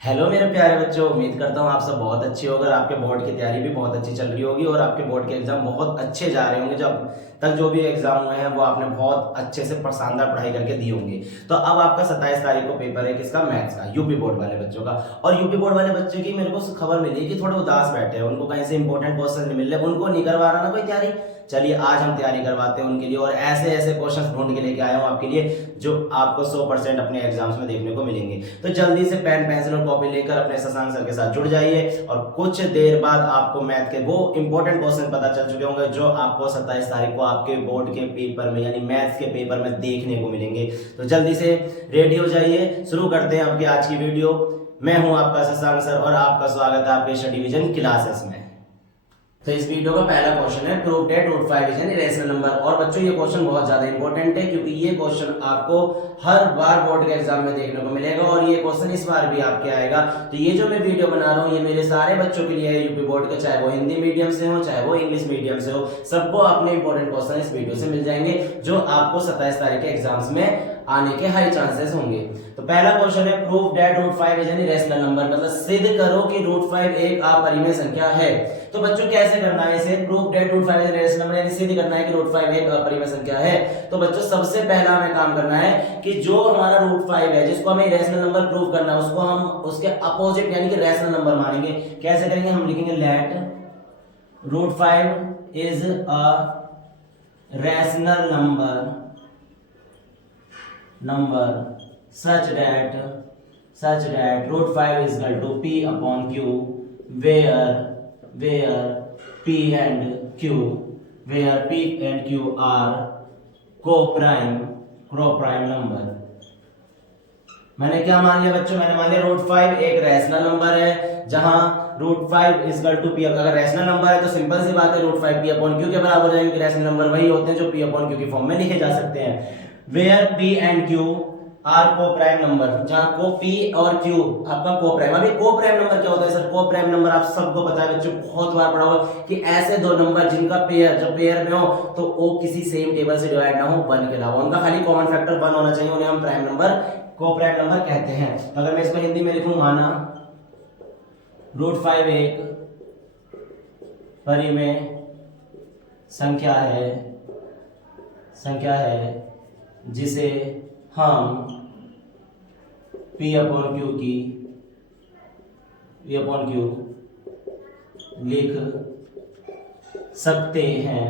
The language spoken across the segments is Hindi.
हेलो मेरे प्यारे बच्चों, उम्मीद करता हूँ आप सब बहुत अच्छे होंगे और आपके बोर्ड की तैयारी भी बहुत अच्छी चल रही होगी और आपके बोर्ड के एग्जाम बहुत अच्छे जा रहे होंगे। जब तक जो भी एग्जाम हुए हैं वो आपने बहुत अच्छे से शानदार पढ़ाई करके दिए होंगे। तो अब आपका 27 तारीख को पेपर है किसका, मैथ्स का, यूपी बोर्ड वाले बच्चों का। और यूपी बोर्ड वाले बच्चों की मेरे को खबर मिली कि थोड़े उदास बैठे हैं, उनको कहीं से इंपॉर्टेंट क्वेश्चन नहीं मिल रहे, उनको नहीं करवा रहा ना कोई तैयारी। चलिए आज हम तैयारी करवाते हैं उनके लिए और ऐसे ऐसे क्वेश्चंस ढूंढ के लेके आया हूँ आपके लिए जो आपको 100% अपने एग्जाम्स में देखने को मिलेंगे। तो जल्दी से पेन पेंसिल और कॉपी लेकर अपने शशांक सर के साथ जुड़ जाइए और कुछ देर बाद आपको मैथ के वो इंपॉर्टेंट क्वेश्चन पता चल चुके होंगे जो आपको 27 तारीख को आपके बोर्ड के पेपर में यानी मैथ्स के पेपर में देखने को मिलेंगे। तो जल्दी से रेडी हो जाइए, शुरू करते हैं आपकी आज की वीडियो। मैं हूं आपका शशांक सर और आपका स्वागत है आपके स्टडी विजन क्लासेस में। तो इस वीडियो का पहला क्वेश्चन है prove that root 5 is an irrational number. और बच्चों ये क्वेश्चन बहुत ज्यादा इंपॉर्टेंट है क्योंकि ये क्वेश्चन आपको हर बार बोर्ड के एग्जाम में देखने को मिलेगा और ये क्वेश्चन इस बार भी आपके आएगा। तो ये जो मैं वीडियो बना रहा हूँ ये मेरे सारे बच्चों के लिए है यूपी बोर्ड के, चाहे वो हिंदी मीडियम से हो चाहे वो इंग्लिश मीडियम से हो, सबको अपने इंपॉर्टेंट क्वेश्चन इस वीडियो से मिल जाएंगे जो आपको 27 तारीख के एग्जाम्स में आने के हाई चांसेस होंगे। तो पहला क्वेश्चन है prove that root 5 is an irrational number, मतलब सिद्ध करो कि रूट 5 एक अपरिमेय संख्या है। तो बच्चों कैसे करना है इसे, prove that root 5 is an irrational number यानी सिद्ध करना है कि रूट 5 एक अपरिमेय संख्या है। तो बच्चों सबसे पहला हमें काम करना है कि जो हमारा रूट 5 है जिसको हमें इरेशनल नंबर प्रूव करना है उसको हम उसके अपोजिट यानी कि रैशनल नंबर मानेंगे। कैसे करेंगे, हम लिखेंगे let root 5 is a rational number such that root 5 is equal to p upon q where p and q are co-prime number। मैंने क्या मान लिया बच्चों, मैंने मान लिया रूट 5 एक रैशनल नंबर है जहां root 5 is equal to p. अगर रैशनल नंबर है तो सिंपल सी बात है रूट 5 पी अपॉन क्यू के बराबर हो जाएगा क्योंकि रैशनल नंबर वही होते हैं जो पी अपॉन क्यू की फॉर्म में लिखे जा सकते हैं। Where p and q are coprime number, जहां को पी और क्यू आपका को प्राइम। अभी को प्राइम नंबर क्या होता है सर, को प्राइम नंबर आप सबको पता है बच्चों, बहुत बार पढ़ा होगा कि ऐसे दो नंबर जिनका पेयर जब पेयर में हो तो वो किसी सेम टेबल से डिवाइड ना हो, 1 के अलावा उनका खाली कॉमन फैक्टर 1 होना चाहिए, उन्हें हम प्राइम नंबर को प्राइम नंबर कहते हैं। अगर मैं इसको हिंदी में लिखूं, माना रूट 5 एक परिमेय संख्या है जिसे हम P अपॉन Q लिख सकते हैं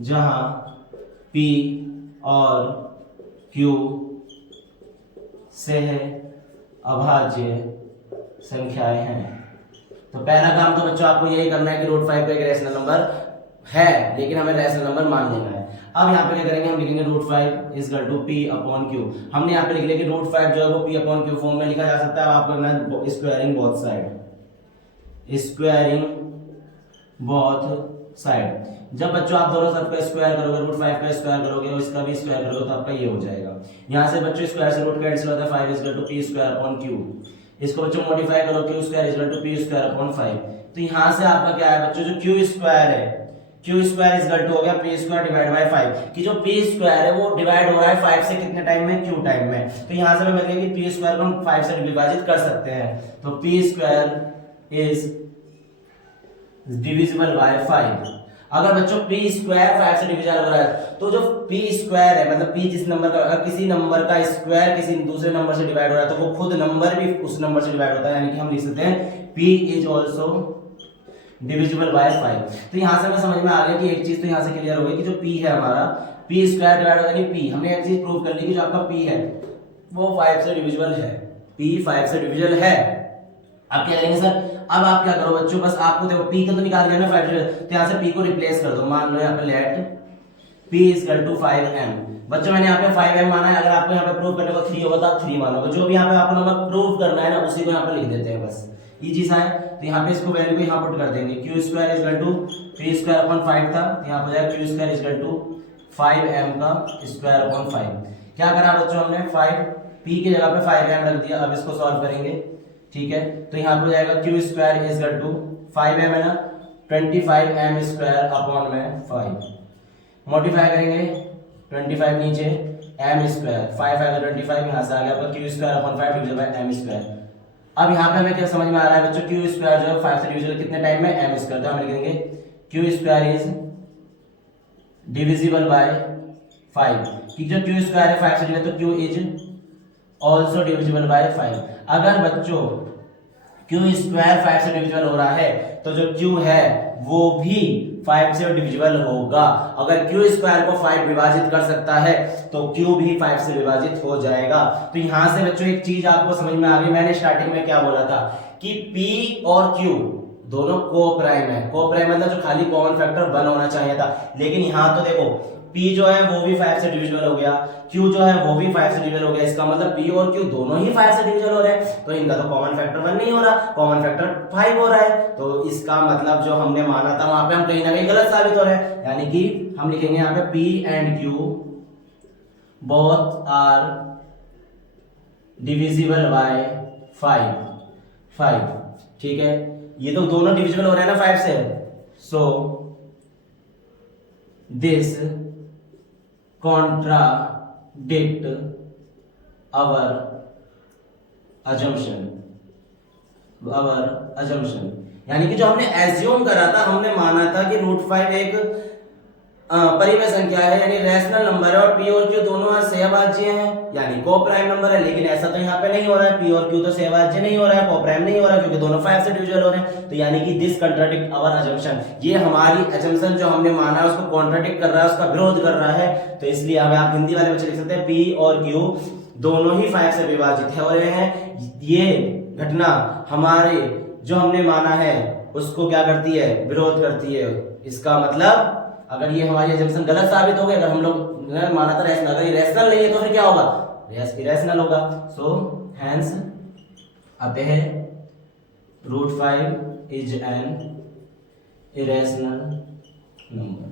जहां P और Q से अभाज्य संख्याएं हैं। तो पहला काम तो बच्चों आपको यही करना है कि रूट 5 एक रैशनल नंबर है लेकिन हमें रैशनल नंबर मान लेना है। अब यहाँ पे क्या करेंगे, हम लिखेंगे root 5 is equal to p upon q. हमने यहाँ पे लिख लिया कि रूट 5 जो है वो पी अपॉन क्यू फॉर्म में लिखा जा सकता है। अब आपको करना है स्क्वायरिंग बोथ साइड। जब बच्चों आप दोनों साइड का स्क्वायर करोगे, रूट 5 का स्क्वायर करोगे और इसका भी स्क्वायर करोगे तो आपका ये हो जाएगा। यहाँ से बच्चों स्क्वायर से रूट कैंसिल होता है, 5 is equal to p square upon q. इसको बच्चों मॉडिफाई करो, q square is equal to p square upon 5। तो यहाँ से आपका क्या है बच्चों, जो क्यू स्क्वायर है q square is equal to हो गया पी स्क्वायर डिवाइड बाय 5 कि जो पी स्क्वायर है वो डिवाइड हो रहा है 5 से कितने टाइम में, क्यू टाइम में। तो यहाँ से हमें मिलेगा कि पी स्क्वायर को हम 5 से विभाजित कर सकते हैं। तो P square is divisible by 5। अगर बच्चों पी स्क्वायर 5 से डिविजन हो रहा है तो जो पी स्क्वायर है मतलब पी जिस नंबर का, अगर किसी नंबर का स्क्वायर किसी दूसरे नंबर से डिवाइड हो रहा है तो वो खुद नंबर भी उस नंबर से डिवाइड होता है, यानी कि हम लिख सकते हैं P is also divisible by 5। तो यहां से हमें समझ में आ गया कि एक चीज तो यहां से क्लियर हो गई कि जो p है हमारा p स्क्वायर डिवाइड होगा, यानी p हमने एक चीज प्रूव कर ली कि जो आपका p है वो 5 से डिविजिबल है, p 5 से डिविजिबल है। अब क्या करेंगे सर, अब आप क्या करो बच्चों, बस आपको देखो p का तो निकाल लिया ना 5 से, तो यहां से p को रिप्लेस कर दो। मान लो यहां पे let p is equal to 5m। बच्चों मैंने यहाँ पे 5m माना है, अगर आपको यहाँ पे प्रूव करने को 3 होगा तो आप 3 मानोगे। जो भी यहाँ पे आपको नंबर प्रूव करना है ना उसी को यहाँ पे लिख देते हैं, बस इजी सा है। तो यहाँ पे इसको वैल्यू को यहाँ पुट कर देंगे, q square is equal to p square upon 5 था, यहाँ पे जाएगा q square is equal to 5m का स्क्वायर अपॉन 5। क्या करा बच्चों हमने, 5 p की जगह पे 5m रख दिया। अब इसको सॉल्व करेंगे, ठीक है। तो यहाँ पे जाएगा q square is equal to 5m है ना, 25m स्क्वायर अपॉन में 5। मॉडिफाई करेंगे 25 नीचे एम स्क्वायर, 5 5 25, यहाँ से आ गया आपका q square upon 5 divided by m square. अब यहाँ पे हमें क्या समझ में आ रहा है बच्चों, क्यू स्क्वायर जो है 5 से डिविजिबल कितने टाइम में, एम स्क्वायर, तो हम लिख देंगे q square is divisible by 5, कि जो क्यू स्क्वायर है 5 से डिवाइड, तो Q is also divisible by 5। अगर बच्चों क्यू स्क्वायर 5 से डिविजिबल हो रहा है तो जो क्यू है वो भी 5 से डिविजिबल होगा। अगर क्यू स्क्वायर को 5 विभाजित कर सकता है तो क्यू भी 5 से विभाजित हो जाएगा। तो यहां से बच्चों एक चीज आपको समझ में आ गई, मैंने स्टार्टिंग में क्या बोला था कि P और Q दोनों को प्राइम है। को प्राइम मतलब जो खाली कॉमन फैक्टर 1 होना चाहिए था, लेकिन यहां तो देखो P जो है वो भी 5 से डिविजिबल हो गया, Q जो है वो भी 5 से डिविजिबल हो गया, इसका मतलब P और Q दोनों ही 5 से डिविजिबल हो रहे हैं, तो इनका तो कॉमन फैक्टर 1 नहीं हो रहा, कॉमन फैक्टर 5 हो रहा है। तो इसका मतलब जो हमने माना था वहां पे हम कहीं ना कहीं गलत साबित हो रहे हैं, यानी कि हम लिखेंगे यहाँ पे P and Q both are divisible by 5, ठीक है, ये तो दोनों डिविजिबल हो रहे हैं ना 5 से, so this contradict our assumption, यानी कि जो हमने एज्यूम करा था, हमने माना था कि √5 एक परिमेय संख्या है, यानी रैशनल नंबर है, और P और Q दोनों सहभाज्य हैं, यानी को प्राइम नंबर है, लेकिन ऐसा तो यहाँ पे नहीं हो रहा है, P और Q तो सहभाज्य नहीं हो रहा है, को प्राइम नहीं हो रहा है, क्योंकि दोनों 5 से डिविजिबल हो रहे हैं। तो यानी कि दिस कंट्राडिक्ट आवर अजम्पशन, ये हमारी अजम्पशन जो हमने माना है उसको कॉन्ट्राडिक्ट कर रहा है, उसका विरोध कर रहा है। तो इसलिए हमें आप हिंदी वाले बच्चे लिख सकते हैं P और Q दोनों ही 5 से विभाजित हो रहे हैं। ये घटना हमारे जो हमने माना है उसको क्या करती है, विरोध करती है। इसका मतलब अगर ये हमारी अजम्पशन गलत साबित हो गई, अगर हम लोग माना था रैशनल, अगर ये रैशनल नहीं है तो फिर क्या होगा, इरेशनल होगा। सो हेंस अतः √5 इज एन इरेशनल नंबर।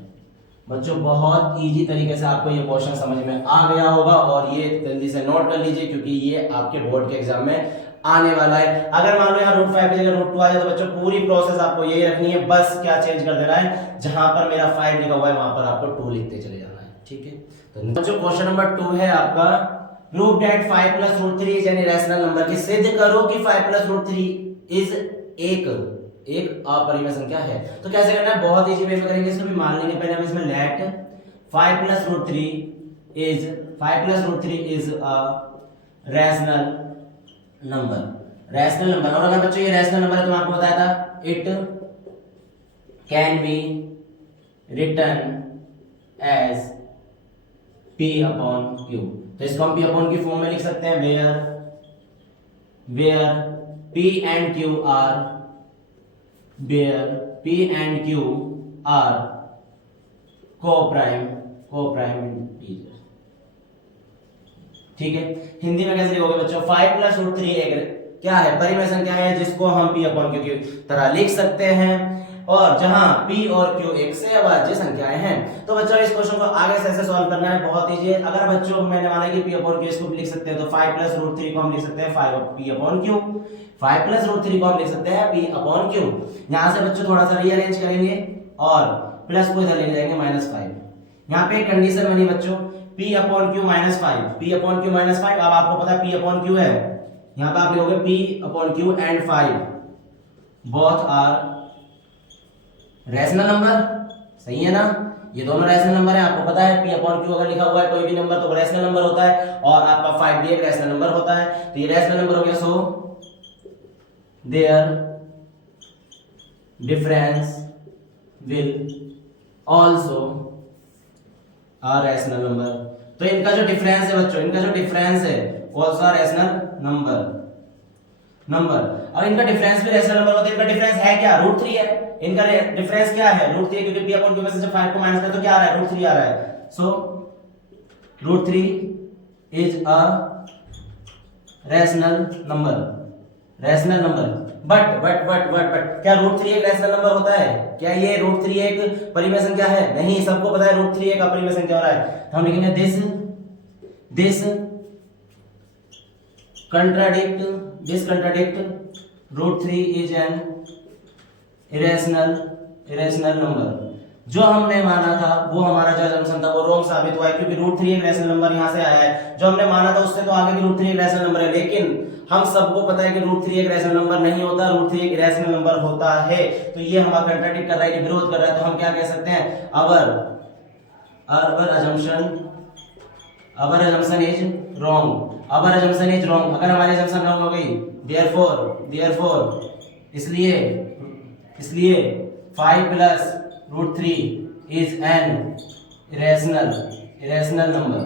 बच्चों बहुत इजी तरीके से आपको ये क्वेश्चन समझ में आ गया होगा, और ये जल्दी से नोट कर लीजिए क्योंकि ये आपके बोर्ड के एग्जाम में आने वाला है। अगर मान लो यहाँ √5 की जगह √2 आ जाए तो बच्चों पूरी प्रोसेस आपको यही रखनी है, बस क्या चेंज कर देना है, जहां पर मेरा 5 लिखा हुआ है वहां पर आपको 2 लिखते चले जाना है, ठीक है। तो बच्चों क्वेश्चन नंबर 2 है आपका, prove that 5 + √3 is an irrational number, कि सिद्ध करो कि 5 + √3 इज एक अपरिमेय संख्या है। तो कैसे करना है, बहुत इजी वे में करेंगे, इसको भी मान लेंगे। पहले हम इसमें let 5 + √3 is a rational number, और अगर बच्चों ये रैशनल नंबर है तो मैं आपको बताया था it can be written as P/Q। तो इसको हम P/Q फॉर्म में लिख सकते हैं, where P and Q are co-prime integers, ठीक है। हिंदी में कैसे लिखोगे बच्चों, 5 + √3 एक क्या है, परिमेय संख्या है जिसको हम P/Q की तरह लिख सकते हैं, और जहां P और Q एक सहभाज्य संख्याएं हैं। तो बच्चों इस क्वेश्चन को आगे से ऐसे सॉल्व करना है, बहुत इजी है। अगर बच्चों मैंने माना कि P/Q इसको लिख सकते हैं, तो 5 + √3 को हम लिख सकते हैं 5P/Q, 5 + √3 को हम लिख सकते हैं P/Q। यहां से बच्चों थोड़ा सा रीअरेंज करेंगे और प्लस को इधर लेके जाएंगे -5। यहाँ पे एक कंडीशन बनी बच्चों, P/Q -5, P/Q -5। अब आपको पता है P/Q है, यहाँ पे आप लिखोगे P/Q and 5 both are rational number, सही है ना, ये दोनों रैशनल नंबर है। आपको पता है P/Q अगर लिखा हुआ है कोई भी नंबर तो रैशनल नंबर होता है, और आपका 5 भी एक रैशनल नंबर होता है, तो ये रैशनल नंबर हो गया। So their difference will also a rational number. तो इनका जो डिफरेंस है बच्चों, इनका जो डिफरेंस है आल्सो रैशनल नंबर, और इनका डिफरेंस भी रैशनल नंबर होता है। इनका डिफरेंस है क्या, √3 है। इनका डिफरेंस क्या है, √3, क्योंकि P/Q में से जब 5 को माइनस करें तो क्या आ रहा है, √3 आ रहा है। सो √3 is a rational number, but क्या √3 एक रैशनल नंबर होता है, क्या ये √3 एक परिमेय संख्या है, नहीं, सबको पता है √3 एक अपरिमेय संख्या हो रहा है। तो हम लिखेंगे this contradict √3 is an irrational number, जो हमने माना था वो हमारा जो assumption था वो रॉन्ग साबित हुआ है, क्योंकि √3 एक रैशनल नंबर यहाँ से आया है। जो हमने माना था उससे तो आगे कि √3 एक रैशनल नंबर है, लेकिन हम सबको पता है कि √3 एक रैशनल नंबर नहीं होता, √3 एक रैशनल नंबर होता है। तो ये हमारा कंट्राडिक्ट कर रहा है, विरोध कर रहा है। तो हम क्या कह सकते हैं, our assumption is wrong, our assumption is wrong। अगर हमारी assumption wrong हो गई, therefore इसलिए 5 plus √3 is an irrational number।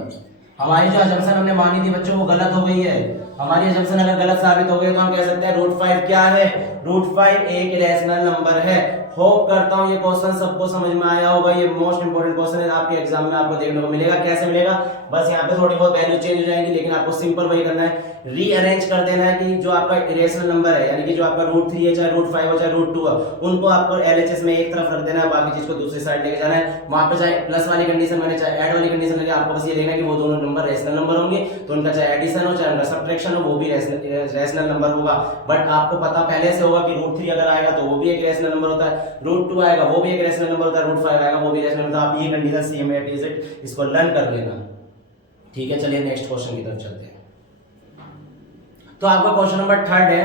हमारी जो assumption हमने मानी थी बच्चों वो गलत हो गई है। हमारी assumption अगर गलत साबित हो गई तो हम कह सकते हैं √5 क्या है, √5 एक इरेशनल नंबर है। होप करता हूं ये क्वेश्चन सबको समझ में आया होगा। ये मोस्ट इंपोर्टेंट क्वेश्चन है, आपके एग्जाम में आपको देखने को मिलेगा। कैसे मिलेगा, बस यहाँ पे थोड़ी बहुत वैल्यू चेंज हो जाएंगी, लेकिन आपको सिंपल वही करना है, रीअरेंज कर देना है कि जो आपका इरेशनल नंबर है, यानी कि जो आपका √3 है, चाहे √5 हो, चाहे √2 हो, उनको आपको एलएचएस में एक तरफ रख देना है, बाकी चीज को दूसरी साइड लेके जाना है। वहां पे चाहे प्लस वाली कंडीशन बने चाहे ऐड वाली कंडीशन लगे, आपको बस ये देखना है कि वो दोनों नंबर रेशनल नंबर होंगे, तो उनका चाहे एडिशन हो चाहे उनका सब्ट्रैक्शन हो, वो भी रेशनल नंबर होगा। बट आपको पता पहले से होगा कि √3 अगर आएगा तो वो भी एक रेशनल नंबर होता है, √2 आएगा वो भी एक रेशनल नंबर होता है, √5 आएगा वो भी रेशनल नंबर। आप ये कंडीशन सेम है, इसको लर्न कर लेना। ठीक है, चलिए नेक्स्ट क्वेश्चन की तरफ चलते हैं। तो आपका क्वेश्चन नंबर 3 है,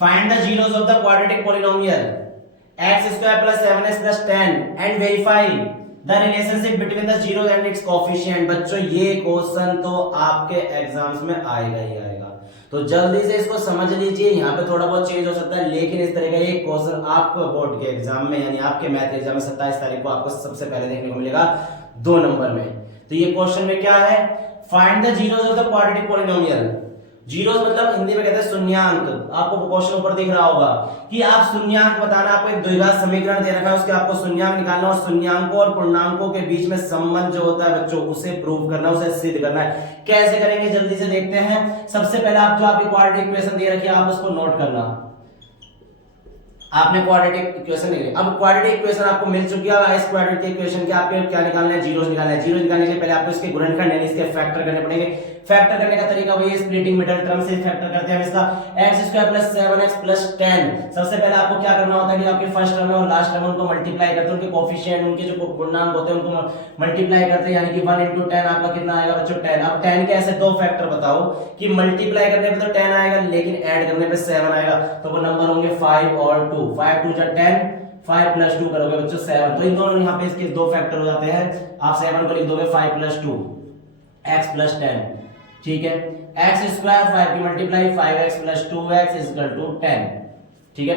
find the zeros of the quadratic polynomial x² + 7x + 10 and verify the relationship between the zero and it's coefficient. बच्चों ये क्वेश्चन तो आपके एग्जाम्स में आएगा ही आएगा, तो जल्दी से इसको समझ लीजिए। यहाँ पे थोड़ा बहुत चेंज हो सकता है, लेकिन इस तरह का एक क्वेश्चन आपको बोर्ड के एग्जाम में, यानी आपके मैथ एग्जाम में 27 तारीख को आपको सबसे पहले देखने को मिलेगा 2 नंबर में। तो ये क्वेश्चन में क्या है, find the zeros of the quadratic polynomial. Zeros मतलब हिंदी में कहते हैं शून्यांक। आपको क्वेश्चन ऊपर दिख रहा होगा कि आप शून्यांक बताना, आपको एक द्विघात समीकरण दे रखा है, उसके आपको शून्यांक निकालना और शून्यांकों और पूर्णांकों के बीच में संबंध जो होता है बच्चों उसे प्रूव करना, उसे सिद्ध करना है। कैसे करेंगे जल्दी से देखते हैं। सबसे पहले आप जो आपकी क्वाड्रेटिक इक्वेशन दे रखी है आप उसको नोट करना। आपने क्वाड्रेटिक इक्वेशन लिखी, अब क्वाड्रेटिक इक्वेशन आपको मिल चुकी है। इस क्वाड्रेटिक इक्वेशन के आपको क्या निकालना है, जीरोस निकालना है। जीरोस निकालने के लिए पहले आपको इसके गुणनखंड यानी इसके फैक्टर करने पड़ेंगे। फैक्टर करने का तरीका वही है, स्प्लिटिंग मिडल टर्म से फैक्टर करते हैं हम इसका। x² + 7x + 10। सबसे पहले आपको क्या करना होता है कि आपके फर्स्ट टर्म और लास्ट टर्म उनको मल्टीप्लाई करते हैं, उनके कोएफिशिएंट उनके जो पूर्णांक होते हैं उनको मल्टीप्लाई करते हैं, यानी कि 1 × 10 आपका कितना आएगा बच्चों 10। अब 10 के ऐसे दो फैक्टर बताओ कि मल्टीप्लाई करने पे तो 10 आएगा लेकिन ऐड करने पे 7 आएगा, तो वो नंबर होंगे 5 और 2। 5 2 = 10, 5 + 2 करोगे बच्चों 7। तो इन दोनों यहाँ पे इसके दो फैक्टर हो जाते हैं। आप 7 को लिख दोगे 5 + 2 x + 10। ठीक है, x² 5 की मल्टीप्लाई 5x + 2x = 10। ठीक है,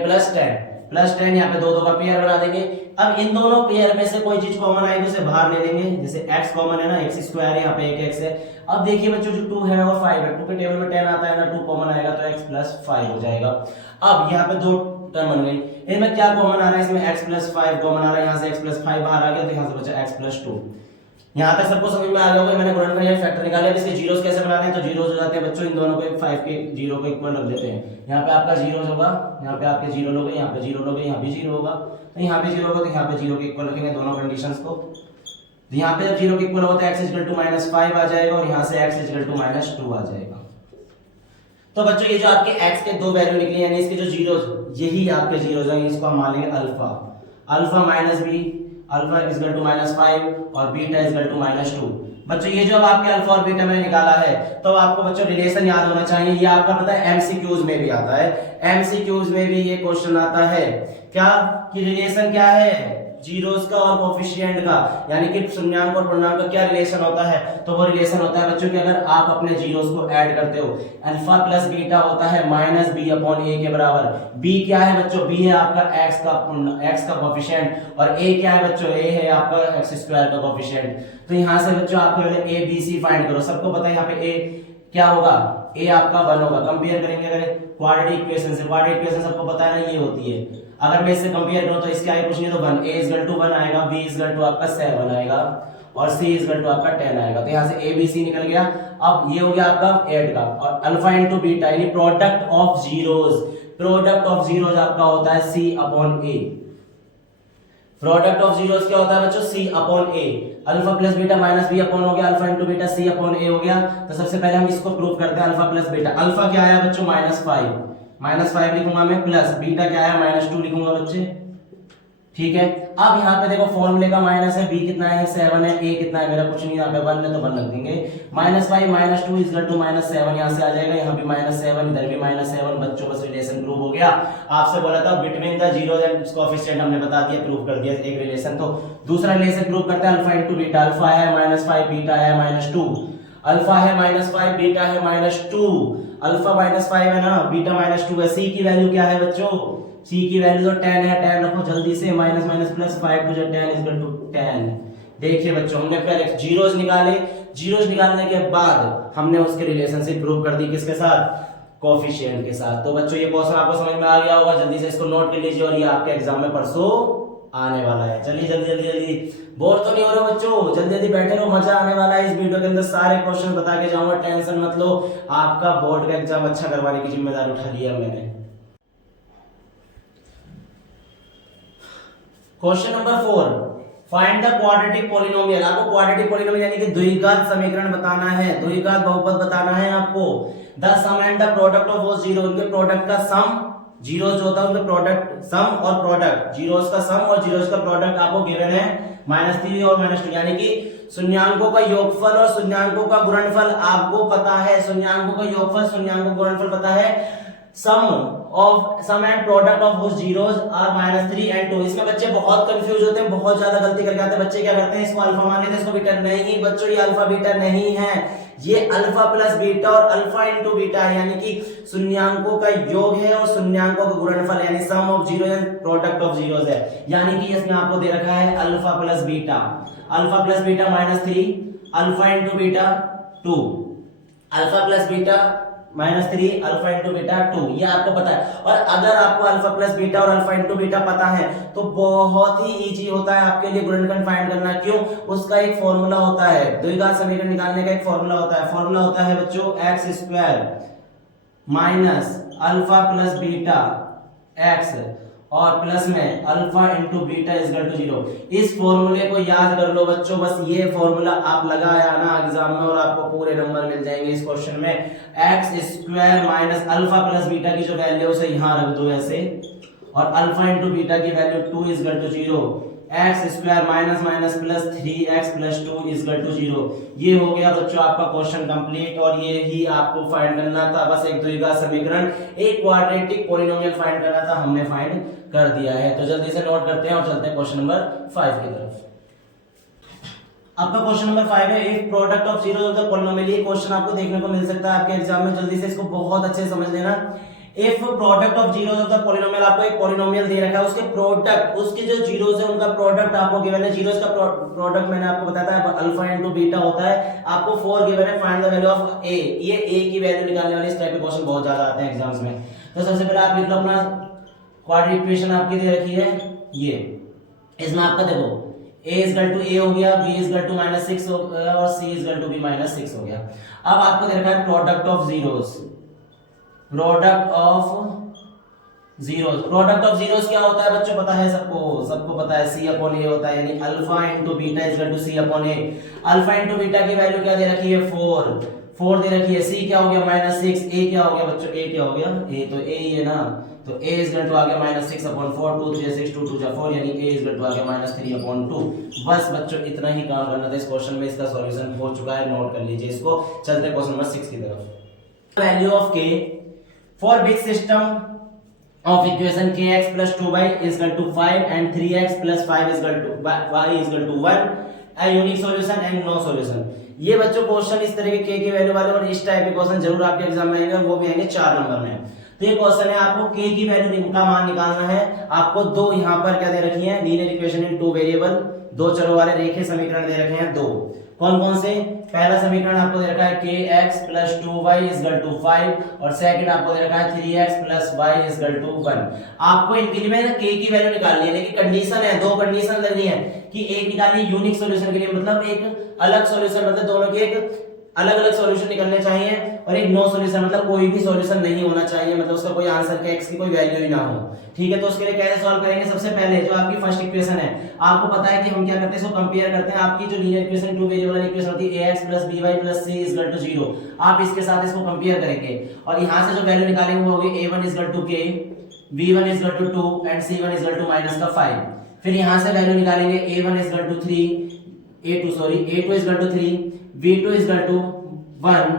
+10 यहाँ पे दो का पेयर बना देंगे। अब इन दोनों पेयर में से कोई चीज कॉमन आएगी उसे बाहर ले लेंगे। जैसे x कॉमन है ना, x² है, यहाँ पे एक x है। अब देखिए बच्चों जो 2 है वो 5 है, 2 के टेबल में 10 आता है ना, 2 कॉमन आएगा तो x + 5 हो जाएगा। अब यहाँ पे दो टर्म बन गई, इनमें क्या कॉमन आ रहा है, इसमें x + 5 कॉमन आ रहा है, यहाँ से x + 5 बाहर आ गया तो यहाँ से बचा x + 2। यहाँ तक सबको समझ में आ गया होगा। मैंने गुणनखंड या फैक्टर निकाले। अब इसके जीरोस कैसे बनाने हैं, तो जीरोस हो जाते हैं बच्चों इन दोनों को 5 के 0 को इक्वल रख देते हैं। यहाँ पे आपका जीरोस होगा, यहाँ पे आपके 0 लोगे, यहाँ पे 0 लोगे, यहाँ भी 0 होगा, तो यहाँ पे 0 होगा तो यहाँ पे 0 के इक्वल रखेंगे दोनों कंडीशंस को। तो यहाँ पे जब 0 के इक्वल होगा तो x = -5 आ जाएगा और यहाँ से x = -2 आ जाएगा। तो बच्चों ये जो आपके x के दो वैल्यू निकली, यानी इसके जो जीरोस, यही आपके जीरोस हैं, इसको हम मान लेंगे अल्फा माइनस बी, अल्फा = -5 और बीटा = -2। बच्चों ये जो अब आपके अल्फा और बीटा मैंने निकाला है, तो आपको बच्चों रिलेशन याद होना चाहिए। ये आपका पता है एमसीक्यूज में भी आता है, एमसीक्यूज में भी ये क्वेश्चन आता है क्या कि रिलेशन क्या है जीरोस का और कोएफिशिएंट का, यानी कि शून्यांक और पूर्णांक का क्या रिलेशन होता है। तो वो रिलेशन होता है बच्चों कि अगर आप अपने जीरोस को ऐड करते हो, अल्फा प्लस बीटा होता है -b/a के बराबर। b क्या है बच्चों, b है आपका x का कोएफिशिएंट और a क्या है बच्चों, a है आपका x² का कोएफिशिएंट। तो यहां से बच्चों आपको पहले a b c फाइंड करो। सबको पता है यहाँ पे a क्या होगा, a आपका 1 होगा। कंपेयर करेंगे अगर क्वाड्रेटिक इक्वेशन से, क्वाड्रेटिक इक्वेशन सबको पता है ना ये होती है। अगर मैं इससे कंपेयर करूं तो इसके आगे कुछ नहीं तो 1, a = 1 आएगा, b = आपका 7 आएगा और c = आपका 10 आएगा। तो यहां से a b c निकल गया। अब ये हो गया आपका 8 का, और अल्फा * बीटा यानी प्रोडक्ट ऑफ जीरोस आपका होता है c/a। प्रोडक्ट ऑफ जीरोस क्या होता है बच्चों, c/a। Alpha plus beta minus b upon हो गया, अल्फा * बीटा c/a हो गया। तो सबसे पहले हम इसको प्रूव करते हैं, अल्फा प्लस बीटा। अल्फा क्या आया बच्चों -5 लिखूंगा मैं, प्लस बीटा क्या आया -2 लिखूंगा बच्चे। ठीक है। अब यहाँ पे देखो फॉर्मूले का माइनस है, बी कितना है 7 है, ए कितना है मेरा कुछ नहीं, यहाँ पे 1 है तो 1 रख देंगे। -5 -2 इक्वल टू -7 यहाँ से आ जाएगा, यहाँ भी -7 इधर भी -7। बच्चों बस रिलेशन प्रूव हो गया। आपसे बोला था between the zero and coefficient, हमने बता दिया, प्रूव कर दिया एक रिलेशन। तो दूसरा रिलेशन प्रूव करते हैं, अल्फा इंटू बीटा। अल्फा है -5, बीटा है -2। अल्फा है -5, बीटा है -2। अल्फा -5 है ना, बीटा -2 है। सी की वैल्यू क्या है बच्चों? सी की वैल्यू तो 10 है, 10 रखो जल्दी से, minus minus plus 5 to 10 equal to 10। देखिए बच्चों, हमने पहले जीरोस निकाले, जीरोस निकालने के बाद हमने उसके रिलेशनशिप प्रूव कर दी, किसके साथ? कोएफिशिएंट के साथ। तो बच्चों ये क्वेश्चन आपको समझ में आ गया होगा, जल्दी से इसको नोट कर लीजिए, और ये आपके एग्जाम में परसों आने वाला है। चलिए जल्दी जल्दी जल्दी, बोर तो नहीं हो रहे बच्चों? जल्दी जल्दी बैठे रहो, मजा आने वाला है इस वीडियो के अंदर। सारे क्वेश्चन बता के जाऊंगा, टेंशन मत लो। आपका बोर्ड का एग्जाम अच्छा करवाने की जिम्मेदारी उठा लिया मैंने। Question number 4, find the quadratic polynomial. आपको क्वाड्रेटिक पॉलिनोमियल यानी कि द्विघात समीकरण बताना है, द्विघात बहुपद बताना है आपको। The sum and the product of वो जीरो, उनके प्रोडक्ट का सम, जीरो जो होता है उनके प्रोडक्ट, सम और प्रोडक्ट, जीरोस का सम और जीरोस का प्रोडक्ट आपको गिवन है -3 और -2, यानी कि शून्यांकों का योगफल और शून्यांकों का गुणनफल आपको पता है। शून्यांकों का योगफल, शून्यांकों का गुणनफल पता है। सम एंड प्रोडक्ट ऑफ वो जीरोस आर -3 and 2। इसमें बच्चे बहुत कंफ्यूज होते हैं, बहुत ज्यादा गलती करके आते हैं। बच्चे क्या करते हैं, इसको अल्फा मान लेते हैं, इसको बीटा। नहीं बच्चों, ये अल्फा बीटा नहीं है, ये अल्फा प्लस बीटा और अल्फा इंटू बीटा है, यानी कि शून्यांकों का योग है और शून्यांकों का गुणनफल, यानी sum of zero and product of zeros है। यानी कि इसमें आपको दे रखा है alpha plus beta, alpha plus beta -3, alpha into beta 2, alpha plus beta -3, alpha into beta 2, ये आपको पता है। और अगर आपको अल्फा प्लस बीटा और अल्फा इंटू बीटा पता है तो बहुत ही इजी होता है आपके लिए गुणनखंड फाइंड करना। क्यों? उसका एक फॉर्मूला होता है, द्विघात समीकरण निकालने का एक फॉर्मूला होता है। फॉर्मूला होता है बच्चों x² minus alpha plus beta x और प्लस में alpha into beta equal to 0। इस फॉर्मूले को याद कर लो बच्चों, बस ये फॉर्मूला आप लगाया ना एग्जाम में और आपको पूरे नंबर मिल जाएंगे इस क्वेश्चन में। x² minus alpha plus beta की जो वैल्यू है उसे यहां रख दो ऐसे, और अल्फा इंटू बीटा की value 2 equal to 0। x² minus minus plus 3x plus 2 equal to 0। ये हो गया बच्चों आपका क्वेश्चन कंप्लीट, और ये ही आपको फाइंड करना था, बस एक द्विघात समीकरण, एक क्वाड्रेटिक पॉलिनोमियल फाइंड करना था, हमने फाइंड कर दिया है। तो जल्दी से नोट करते हैं और चलते हैं क्वेश्चन नंबर 5 की तरफ। आपका क्वेश्चन नंबर 5 है, if product of zero of the polynomial. ये क्वेश्चन आपको देखने को मिल सकता है आपके एग्जाम में, जल्दी से इसको बहुत अच्छे से समझ लेना। If product of zeros of the polynomial, आपको एक पॉलिनोमियल दे रखा है, उसके प्रोडक्ट, उसके जो जीरोस है उनका प्रोडक्ट आपको गिवन है। जीरोस का प्रोडक्ट मैंने आपको बताया था अल्फा इंटू बीटा होता है। आपको 4 गिवन है, फाइंड द वैल्यू ऑफ ए। ये ए की वैल्यू निकालने वाले इस टाइप के क्वेश्चन बहुत ज्यादा आते हैं एग्जाम्स में। तो सबसे पहले आप लिख लो अपना क्वाड्रेटिक इक्वेशन आपकी दे रखी है ये। इसमें आपका देखो a इक्वल टू a हो गया, b इक्वल टू -6 हो गया और c इक्वल टू b -6 हो गया। अब आपको दे रखा है product of zeros, product of zeros. Product of zeros क्या होता है बच्चों? पता है सबको, सबको पता है, c अपॉन a होता है, यानी alpha into beta equal to c upon a। Alpha into beta की वैल्यू क्या दे रखी है? 4 दे रखी है। c क्या हो गया? -6। a क्या हो गया बच्चों? a क्या हो गया? a तो a ही है ना, तो a इक्वल टू आ गया -6 अपॉन 4, 2 3 6 2 2 4, यानी a इक्वल टू आ गया -3 अपॉन 2। बस बच्चों इतना ही काम करना था इस क्वेश्चन में, इसका सॉल्यूशन हो चुका है, नोट कर लीजिए इसको। चलते हैं क्वेश्चन नंबर 6 की तरफ। Value of k for big system of equation kx plus 2y is equal to 5 and 3x plus 5 is equal to y is equal to 1, a unique solution and no solution। ये बच्चों क्वेश्चन इस तरह के k की वैल्यू वाले और इस टाइप के क्वेश्चन जरूर आपके एग्जाम में आएंगे, वो भी आएंगे 4 नंबर में। तो ये क्वेश्चन है, आपको k की वैल्यू का मान निकालना है। आपको दो यहाँ पर क्या दे रखी है? लीनियर इक्वेशन इन 2 वेरिएबल, 2 चरों वाले रेखीय समीकरण दे रखे हैं 2। कौन कौन से? पहला समीकरण आपको दे रखा है kx plus 2y is equal to 5 और सेकंड आपको दे रखा है 3x plus y is equal to 1। आपको इनके लिए में k की वैल्यू निकालनी है, लेकिन कंडीशन है, दो कंडीशन लगनी है कि एक निकालनी यूनिक सॉल्यूशन के लिए, मतलब एक अलग सॉल्यूशन, मतलब दोनों के एक अलग अलग सॉल्यूशन निकलने चाहिए, और एक नो सॉल्यूशन मतलब कोई भी सॉल्यूशन नहीं होना चाहिए, मतलब उसका कोई आंसर के x की कोई वैल्यू ही ना हो। ठीक है, तो उसके लिए कैसे सॉल्व करेंगे? सबसे पहले जो आपकी फर्स्ट इक्वेशन है, आपको पता है कि हम क्या करते हैं, इसको कंपेयर करते हैं। आपकी जो लीनियर इक्वेशन 2 वेरिएबल वाली इक्वेशन होती है ax + by + c = 0, आप इसके साथ इसको कंपेयर करेंगे और यहां से जो वैल्यू निकालेंगे वो होगी a1 = k, b1 = 2 and c1 = -5। फिर यहां से वैल्यू निकालेंगे a1 is equal to 3, a2 is equal to 3, b2 is equal to 1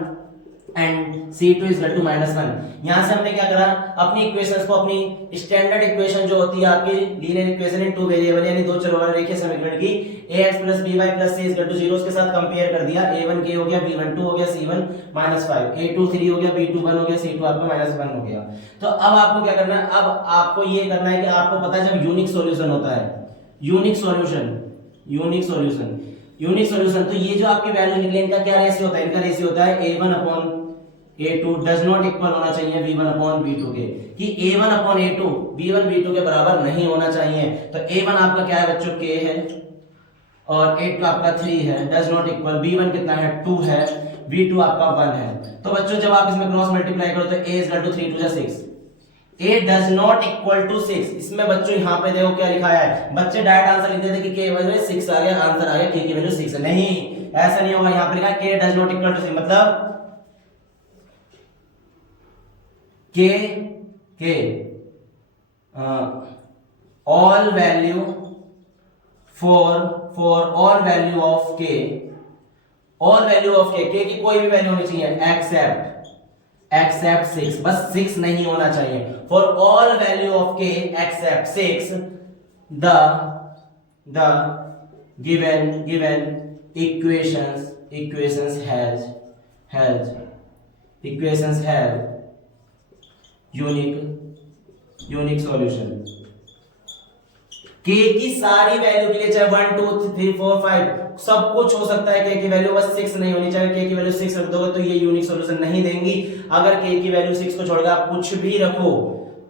and c2 is equal to -1। यहां से हमने क्या करा, अपनी इक्वेशंस को, अपनी स्टैंडर्ड इक्वेशन जो होती है आपकी linear equation in two variable यानी दो चरों वाले रेखीय समीकरण की ax + by + c = 0 उसके साथ कंपेयर कर दिया। a1 k हो गया, b1 2 हो गया, c1 -5, a2 3 हो गया, b2 1 हो गया, c2 आपका -1 हो गया। तो अब आपको क्या करना है, अब आपको ये करना है कि आपको पता है जब यूनिक सॉल्यूशन होता है, यूनिक सॉल्यूशन, तो ये जो आपकी वैल्यू निकले इनका क्या रेशियो होता है, इनका रेशियो होता है a1/a2 डज नॉट इक्वल होना चाहिए b1/b2 के, कि a1/a2 b1b2 के बराबर नहीं होना चाहिए। तो a1 आपका क्या है बच्चों, k है और a2 आपका 3 है, डज नॉट इक्वल b1 कितना है 2 है, b2 आपका 1 है। तो बच्चों जब आप इसमें क्रॉस मल्टीप्लाई करो तो a = 3 2 6, a does not equal to 6। इसमें बच्चों यहां पे देखो क्या लिखा है, बच्चे डायरेक्ट आंसर लिख देते कि k वैल्यू 6 आ गया, आंसर आ गया k की वैल्यू 6 है। नहीं, ऐसा नहीं होगा। यहां पे लिखा है k does not equal to 6 मतलब k all value for all value of k, all value of k की कोई भी वैल्यू होनी चाहिए except 6, बस 6 नहीं होना चाहिए। for all value of k except 6 the given equations have unique solution. k की सारी वैल्यू के लिए चाहे 1 2 3 4 5 सब कुछ हो सकता है, k की वैल्यू बस 6 नहीं होनी चाहिए। k की वैल्यू 6 रख दोगे तो ये यूनिक सॉल्यूशन नहीं देंगी। अगर k की वैल्यू 6 को छोड़कर आप कुछ भी रखो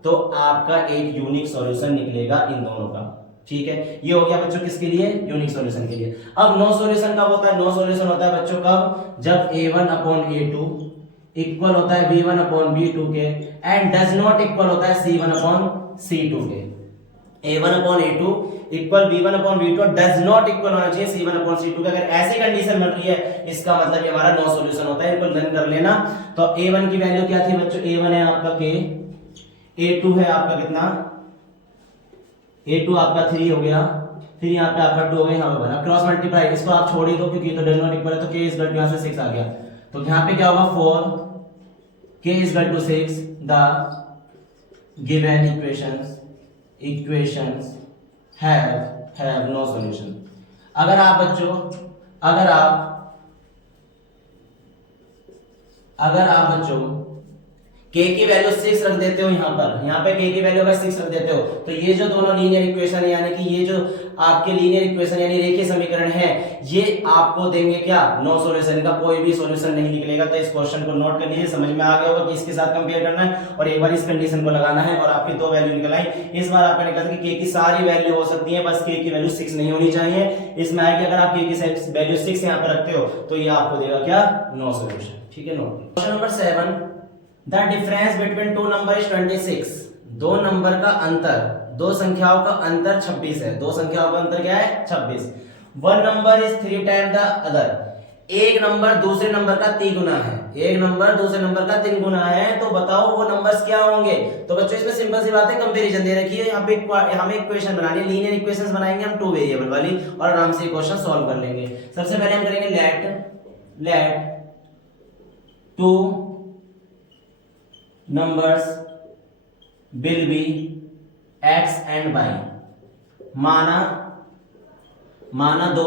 तो आपका एक यूनिक सॉल्यूशन निकलेगा इन दोनों का। ठीक है, ये हो गया बच्चों किसके लिए, यूनिक सॉल्यूशन के लिए। अब नो सॉल्यूशन कब होता है, नो सॉल्यूशन होता है बच्चों कब, जब a1/a2 इक्वल होता है b1/b2 के एंड डज नॉट इक्वल होता है c1/c2 के। a1/a2 equal b1/b2 does not equal होना चाहिए c1/c2 के। अगर ऐसी कंडीशन बन रही है इसका मतलब ये हमारा नो सॉल्यूशन होता है। इनको लर्न कर लेना। तो a1 की वैल्यू क्या थी बच्चों, a1 है आपका k, a2 है आपका कितना, a2 आपका 3 हो गया, फिर यहाँ पे आपका 2 हो गया, यहाँ पे बना क्रॉस मल्टीप्लाई, इसको आप छोड़ ही दो क्योंकि तो डज नॉट इक्वल है। तो k इज इक्वल टू यहाँ से 6 आ गया, तो यहाँ पे क्या होगा 4, k is equal to 6 the given equations have no solution। अगर आप बच्चों अगर आप बच्चों k की वैल्यू 6 रख देते हो, यहाँ पे k की वैल्यू अगर 6 रख देते हो तो ये जो दोनों लीनियर इक्वेशन यानी कि ये जो आपके लीनियर इक्वेशन यानी रेखीय समीकरण है ये आपको देंगे क्या, नो सॉल्यूशन का कोई भी सॉल्यूशन नहीं निकलेगा। तो इस क्वेश्चन को नोट कर लीजिए, समझ में आ गया होगा कि इसके साथ कंपेयर करना है और एक बार इस कंडीशन को लगाना है और आपकी दो वैल्यू निकल आई। इस बार आपका निकला कि k की सारी वैल्यू हो सकती है, बस k की वैल्यू 6 नहीं होनी चाहिए। इसमें आएगी अगर आप k की वैल्यू 6 यहाँ पे रखते हो तो ये आपको देगा क्या, नो सॉल्यूशन। ठीक है, note. Question number 7, the difference between two number is 26। दो नंबर का अंतर, दो संख्याओं का अंतर 26 है। दो संख्याओं का अंतर क्या है, 26। One number is 3 time the other. एक नंबर दूसरे नंबर का 3 गुना है, एक नंबर दूसरे नंबर का 3 गुना है, तो बताओ वो नंबर्स क्या होंगे। तो बच्चों इसमें सिंपल सी बात है, कंपैरिजन दे रखी है। यहाँ पे हमें इक्वेशन बनानी है, लीनियर इक्वेशंस बनाएंगे हम 2 वेरिएबल वाली और आराम से क्वेश्चन सॉल्व कर लेंगे। सबसे पहले हम करेंगे late 2 numbers will be x and y। माना दो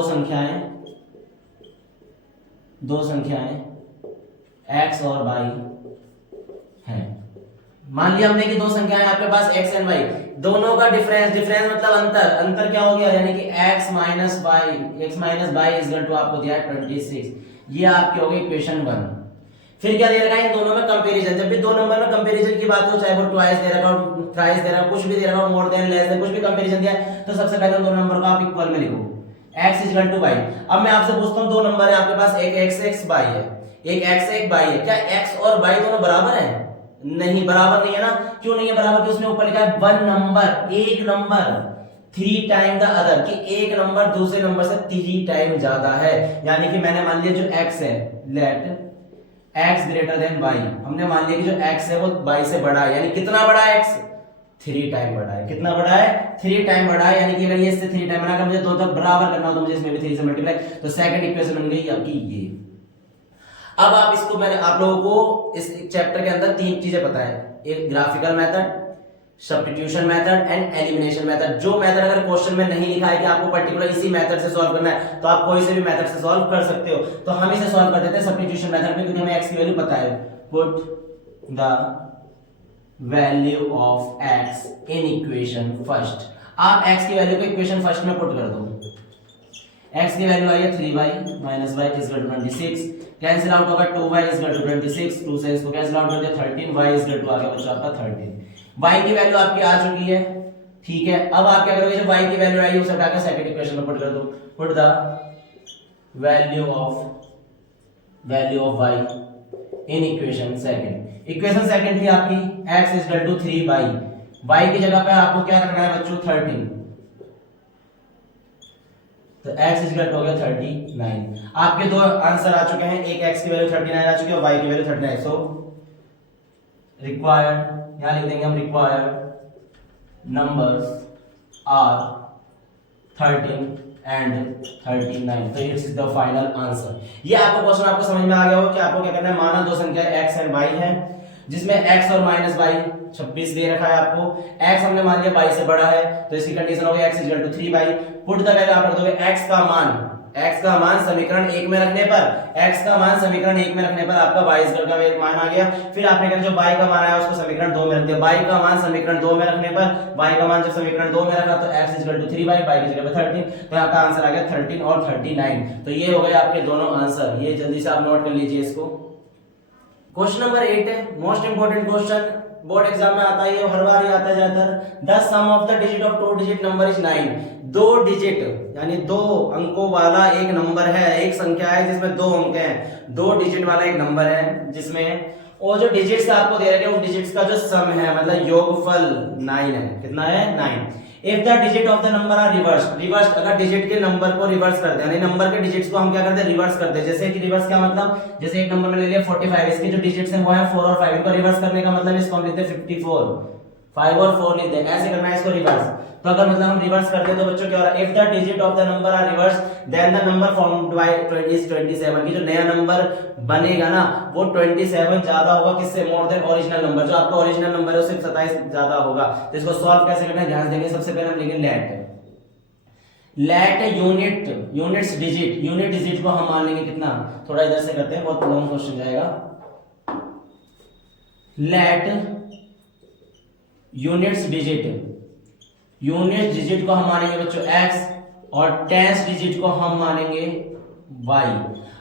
संख्याएं x और y हैं। मान लिया हमने कि दो संख्याएं आपके पास x एंड y, दोनों का डिफरेंस मतलब अंतर क्या हो गया, यानी कि x minus y is equal to आपको दिया है 26। ये आपकी हो गई इक्वेशन 1। फिर क्या दे रखा है इन दोनों में कंपैरिजन। जब भी दो नंबर में कंपैरिजन की बात हो, चाहे वो ट्वाइस दे रखा हो, थ्राइस दे रखा हो, कुछ भी दे रखा हो, मोर देन लेस देन, कुछ भी कंपैरिजन दिया है तो सबसे पहले दो नंबर को आप इक्वल में लिखो, x is equal to y। अब मैं आपसे पूछता हूं, दो नंबर है आपके पास, एक x है, एक y है, एक x है, एक y है, क्या x और y दोनों बराबर हैं? नहीं, बराबर नहीं है ना। क्यों नहीं है बराबर? कि उसमें ऊपर लिखा है वन नंबर, एक नंबर 3 टाइम द अदर, कि एक नंबर दूसरे नंबर से 3 टाइम ज्यादा है। यानी कि मैंने मान लिया जो x है, let x greater than y, हमने मान लिया कि जो x है वो y से बड़ा है। यानी कितना बड़ा है x? 3 टाइम बढ़ा है। कितना बढ़ा है? 3 टाइम बढ़ा है। यानी कि अगर ये इससे 3 टाइम बनाकर मुझे दोनों तरफ बराबर करना हो तो मुझे इसमें भी 3 से मल्टीप्लाई, तो सेकंड इक्वेशन बन गई आपकी ये। अब आप इसको, मैंने आप लोगों को इस चैप्टर के अंदर 3 चीजें पता है, एक graphical method, substitution method and elimination method. जो मेथड अगर क्वेश्चन में नहीं लिखा है कि आपको पर्टिकुलर इसी मेथड से सॉल्व करना है, तो आप कोई से भी मेथड से सॉल्व कर सकते हो। तो हम इसे सॉल्व कर देते हैं सब्स्टिट्यूशन मेथड में, क्योंकि हमें x की वैल्यू पता है। Put the value of x in equation first. आप x की वैल्यू को इक्वेशन फर्स्ट में पुट कर दो। x की वैल्यू आई है 3y - y is equal to 26, cancel out होगा 2y इज इक्वल टू 26, 2 से इसको कैंसिल आउट कर दिया 13, y इज इक्वल टू आ गया बच्चों आपका 13। y की वैल्यू आपकी आ चुकी है, ठीक है। अब आप क्या करोगे, जो y की वैल्यू आई है उसे उठाकर सेकंड इक्वेशन में पुट कर दो। Put the value of y in equation second. Equation second थी आपकी x is equal to 3y, y की जगह पे आपको क्या रखना है बच्चों 13, तो x इज इक्वल टू हो गया 39। आपके दो आंसर आ चुके हैं, एक x की वैल्यू 39 आ चुकी है और y की वैल्यू 39। सो रिक्वायर्ड, यहां लिख देंगे हम रिक्वायर्ड नंबर्स आर 13 एंड 39। तो इट्स द फाइनल आंसर। ये आपको क्वेश्चन आपको समझ में आ गया हो कि आपको क्या करना है, माना दो संख्या x एंड y है, जिसमें x और माइनस y 26 दे रखा है आपको। x हमने मान लिया y से बड़ा है, तो इसकी कंडीशन हो गई x equal to 3y। Put the value आप रख दोगे x का मान समीकरण 1 में रखने पर, x का मान समीकरण 1 में रखने पर आपका y इक्वल का मान आ गया। फिर आपने जो y का मान आया उसको समीकरण 2 में रख दिया। y का मान समीकरण 2 में रखने पर, y का मान जब समीकरण 2 में रखा तो x equal to 3y, y की जगह पे 13, तो यहाँ का आंसर आ गया 13 और 39। तो ये हो गए आपके दोनों आंसर। ये जल्दी से आप नोट कर लीजिए इसको। क्वेश्चन नंबर 8 है, most important question, board exam में आता है, हर बार ही आता है ज्यादातर। The sum of the digit of 2 digit number is 9। 2 digit यानी 2 अंकों वाला एक नंबर है, एक संख्या है जिसमें 2 अंक हैं। 2 डिजिट वाला एक नंबर है जिसमें, और जो डिजिट्स आपको दे रखे हैं उन डिजिट्स का जो सम है, मतलब योगफल 9 है। कितना है? 9। If the digit of the number are reverse, अगर डिजिट के नंबर को रिवर्स करते हैं, यानी नंबर के डिजिट्स को हम क्या करते हैं, रिवर्स करते हैं। जैसे कि रिवर्स क्या मतलब, जैसे एक नंबर में ले लिया 45, इसके जो डिजिट्स हैं वो है 4 और 5, इनको रिवर्स करने का मतलब इसको हम लिखते हैं 54, 5 और 4 लिखते हैं, ऐसे करना है इसको रिवर्स। तो अगर मतलब हम रिवर्स करते हैं तो बच्चों क्या हो रहा है, if the digit of the number are reverse then the number formed by 27, की जो नया नंबर बनेगा ना वो 27 ज्यादा होगा किससे, मोर देन ओरिजिनल नंबर। जो आपका ओरिजिनल नंबर है उससे 27 ज्यादा होगा। तो इसको सॉल्व कैसे करना है, ध्यान देंगे। सबसे पहले हम लेंगे let units digit, unit digit को हम मान लेंगे कितना, थोड़ा इधर से करते हैं, बहुत लॉन्ग क्वेश्चन जाएगा। लेट यूनिट्स डिजिट को हम मानेंगे बच्चों x और टेंस डिजिट को हम मानेंगे y।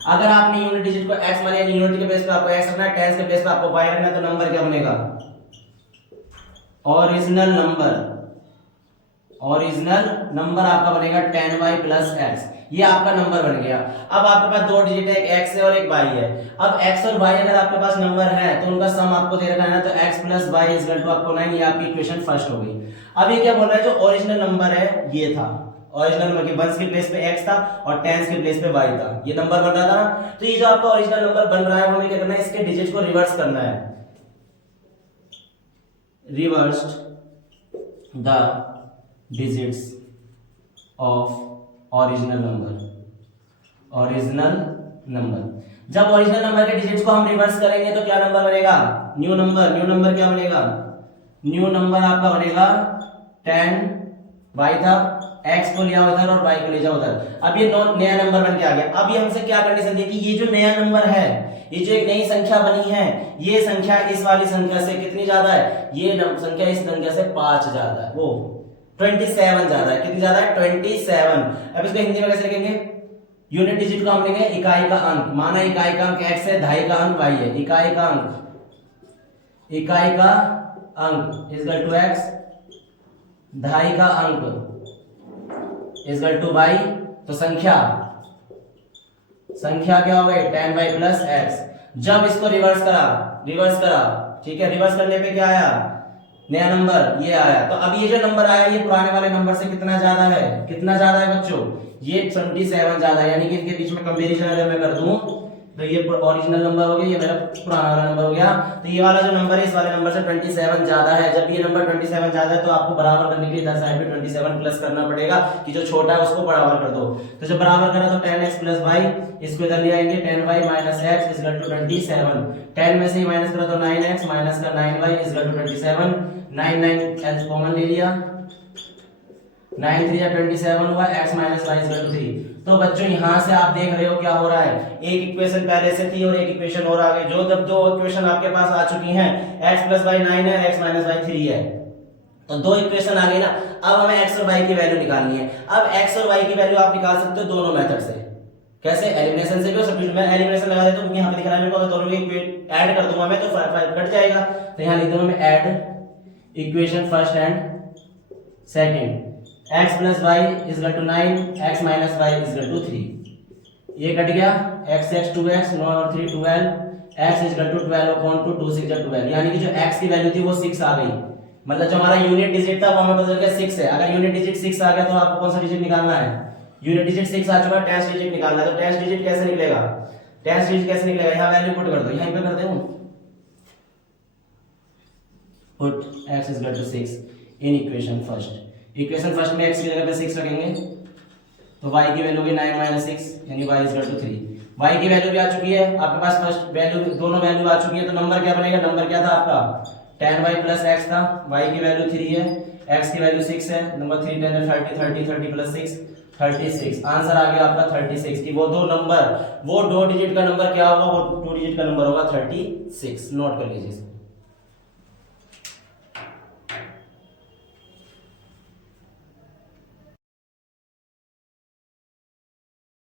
अगर आपने यूनिट डिजिट को x माने, यूनिट के बेस पे आपको x रखना है, टेंस के बेस पे आपको y रखना है, तो नंबर क्या बनेगा, ओरिजिनल नंबर आपका बनेगा 10y प्लस x। ये आपका नंबर बन गया। अब आपके पास 2 डिजिट है, एक x है और एक y है। अब x और y अगर आपके पास नंबर है तो उनका सम आपको दे रखा है ना, तो x plus y is equal to आपको 9। ये आपकी इक्वेशन फर्स्ट हो गई। अब ये क्या बोल रहा है, जो ओरिजिनल नंबर है ये था, ओरिजिनल नंबर के वंस के प्लेस पे x था और टेंस के प्लेस पे y था, ये नंबर बन रहा था ना। तो ये जो आपका ओरिजिनल नंबर बन रहा है वो हमें क्या करना है, इसके डिजिट को रिवर्स करना है। Reversed the digits of original number. जब ओरिजिनल नंबर के डिजिट्स को हम रिवर्स करेंगे तो क्या नंबर बनेगा, न्यू नंबर क्या बनेगा, न्यू नंबर आपका बनेगा 10y था, x को लिया उधर और y को ले जाओ उधर। अब ये नया नंबर बन के आ गया। अब ये हमसे क्या कंडीशन दी कि ये जो नया नंबर है, ये जो एक नई संख्या बनी है, ये संख्या इस वाली संख्या से कितनी ज्यादा है, ये संख्या इस संख्या से 5 ज्यादा है, वो 27 ज्यादा है। कितनी ज्यादा है, 27। अब इसको हिंदी में कैसे लिखेंगे, यूनिट डिजिट को हम लेंगे इकाई का अंक, माना इकाई का अंक x है, दहाई का अंक y है। इकाई का अंक इज इक्वल टू x, दहाई का अंक इज इक्वल टू y। तो संख्या क्या हो गई, 10y प्लस x। जब इसको रिवर्स करा, ठीक है, रिवर्स करने पे क्या आया, नया नंबर ये आया। तो अब ये जो नंबर आया ये पुराने वाले नंबर से कितना ज्यादा है, बच्चों, ये 27 ज्यादा है। यानी कि इनके बीच में कंपैरिजन अगर मैं कर दूं, तो ये ओरिजिनल नंबर हो गया, ये मेरा पुराना वाला नंबर हो गया। तो ये वाला जो नंबर है इस वाले नंबर से 27 ज्यादा है। जब ये नंबर 27 ज्यादा है तो आपको बराबर करने के लिए 10 साइड पे 27 प्लस करना पड़ेगा कि जो छोटा है उसको बराबर कर दो। तो जब बराबर करा तो 10x प्लस y, इसको इधर ले आएंगे 10y minus x is equal to 27। 10 में से ही माइनस करा तो 9x माइनस का 9y is equal to 27। 9 9 common ले लिया, 9 3 या 27 हुआ, x minus y is equal to 3। तो बच्चों यहां से आप देख रहे हो क्या हो रहा है, एक इक्वेशन पहले से थी और एक इक्वेशन और आ गई। जो जब दो इक्वेशन आपके पास आ चुकी हैं, x प्लस वाई 9 है, x माइनस वाई 3 है, तो दो इक्वेशन आ गई ना। अब हमें x और y की वैल्यू निकालनी है। अब x और y की वैल्यू आप निकाल सकते हो दोनों मेथड से। कैसे? एलिमिनेशन से भी और सब्स्टिट्यूशन। मैं एलिमिनेशन लगा देता हूं क्योंकि यहां पे दिख रहा है मेरे को, अगर दोनों को ऐड कर दूंगा मैं तो 5 कट जाएगा। तो यहां लिख दूंगा मैं add equation first and second, x plus y is equal to 9, x minus y is equal to 3। ये कट गया, x 2x 9 और 3 12, x is equal to 12 upon 2 2 6 12, यानी कि जो x की वैल्यू थी वो 6 आ गई। मतलब जो हमारा यूनिट डिजिट था वो हमें बदल गया 6 है। अगर यूनिट डिजिट 6 आ गया तो आपको कौन सा डिजिट निकालना है? यूनिट डिजिट 6 आ चुका है, टेंस डिजिट निकालना है। तो टेंस डिजिट कैसे निकलेगा? टेंस डिजिट कैसे निकलेगा? यहां वैल्यू पुट कर दो, यहां पे कर दे put x is equal to 6 in equation first. Equation first में x की जगह पे 6 रखेंगे तो y की वैल्यू होगी 9 माइनस 6 यानी y is equal to 3। y की वैल्यू भी आ चुकी है आपके पास, फर्स्ट वैल्यू दोनों वैल्यू आ चुकी है। तो नंबर क्या बनेगा? नंबर क्या था आपका? 10y प्लस x था, y की वैल्यू 3 है, x की वैल्यू 6 है। Number 3 10 30 30 30 plus 6 36। आंसर आ गया आपका 36 की वो दो नंबर, वो दो डिजिट का नंबर क्या होगा? वो 2 डिजिट का नंबर होगा 36। नोट कर लीजिए।